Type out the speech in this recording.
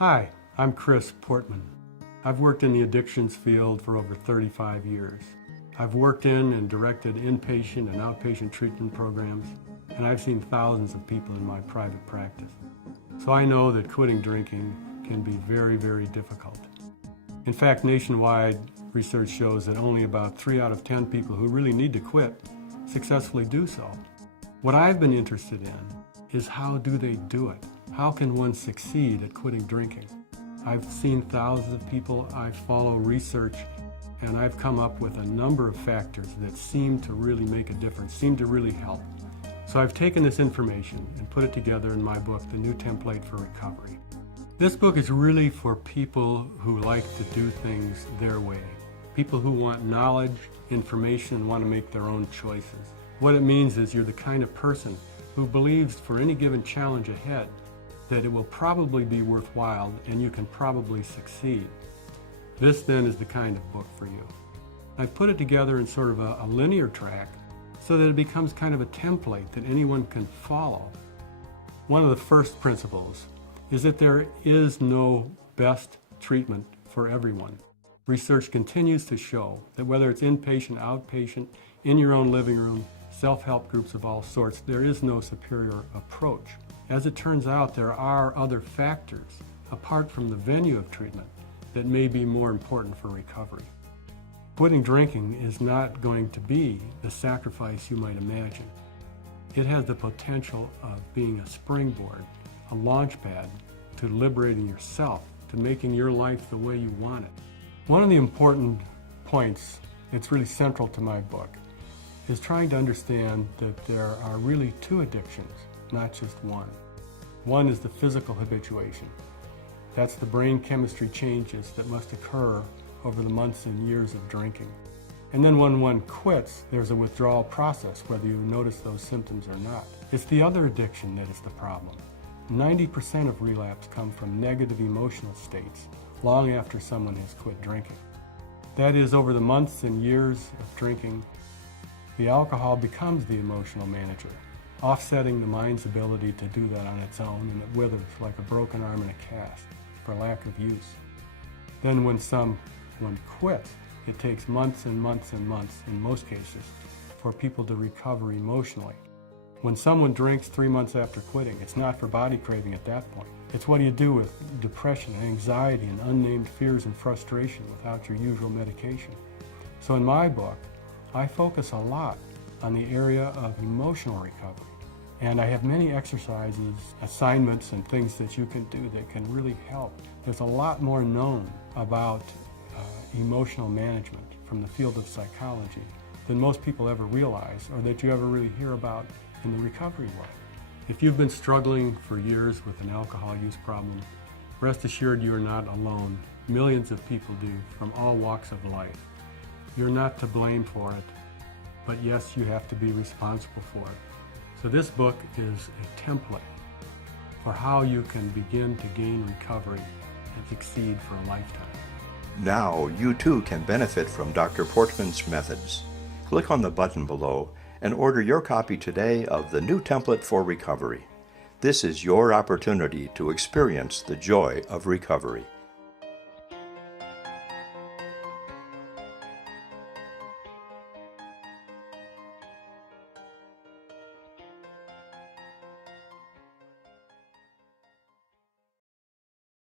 Hi, I'm Chris Portman. I've worked in the addictions field for over 35 years. I've worked in and directed inpatient and outpatient treatment programs, and I've seen thousands of people in my private practice. So I know that quitting drinking can be very, very difficult. In fact, nationwide research shows that only about 3 out of 10 people who really need to quit successfully do so. What I've been interested in is how do they do it? How can one succeed at quitting drinking? I've seen thousands of people, I follow research, and I've come up with a number of factors that seem to really make a difference, seem to really help. So I've taken this information and put it together in my book, The New Template for Recovery. This book is really for people who like to do things their way, people who want knowledge, information, and want to make their own choices. What it means is you're the kind of person who believes for any given challenge ahead that it will probably be worthwhile and you can probably succeed. This then is the kind of book for you. I've put it together in sort of a linear track so that it becomes kind of a template that anyone can follow. One of the first principles is that there is no best treatment for everyone. Research continues to show that whether it's inpatient, outpatient, in your own living room, self-help groups of all sorts, there is no superior approach. As it turns out, there are other factors, apart from the venue of treatment, that may be more important for recovery. Quitting drinking is not going to be the sacrifice you might imagine. It has the potential of being a springboard, a launch pad to liberating yourself, to making your life the way you want it. One of the important points that's really central to my book is trying to understand that there are really two addictions, not just one. One is the physical habituation. That's the brain chemistry changes that must occur over the months and years of drinking. And then when one quits, there's a withdrawal process, whether you notice those symptoms or not. It's the other addiction that is the problem. 90% of relapse come from negative emotional states long after someone has quit drinking. That is, over the months and years of drinking, the alcohol becomes the emotional manager, offsetting the mind's ability to do that on its own, and it withers like a broken arm in a cast for lack of use. Then when someone quits, it takes months and months and months, in most cases, for people to recover emotionally. When someone drinks 3 months after quitting, it's not for body craving at that point. It's what do you do with depression, anxiety, and unnamed fears and frustration without your usual medication. So in my book, I focus a lot on the area of emotional recovery. And I have many exercises, assignments, and things that you can do that can really help. There's a lot more known about emotional management from the field of psychology than most people ever realize or that you ever really hear about in the recovery world. If you've been struggling for years with an alcohol use problem, rest assured you are not alone. Millions of people do, from all walks of life. You're not to blame for it, but yes, you have to be responsible for it. So this book is a template for how you can begin to gain recovery and succeed for a lifetime. Now you too can benefit from Dr. Portman's methods. Click on the button below and order your copy today of The New Template for Recovery. This is your opportunity to experience the joy of recovery.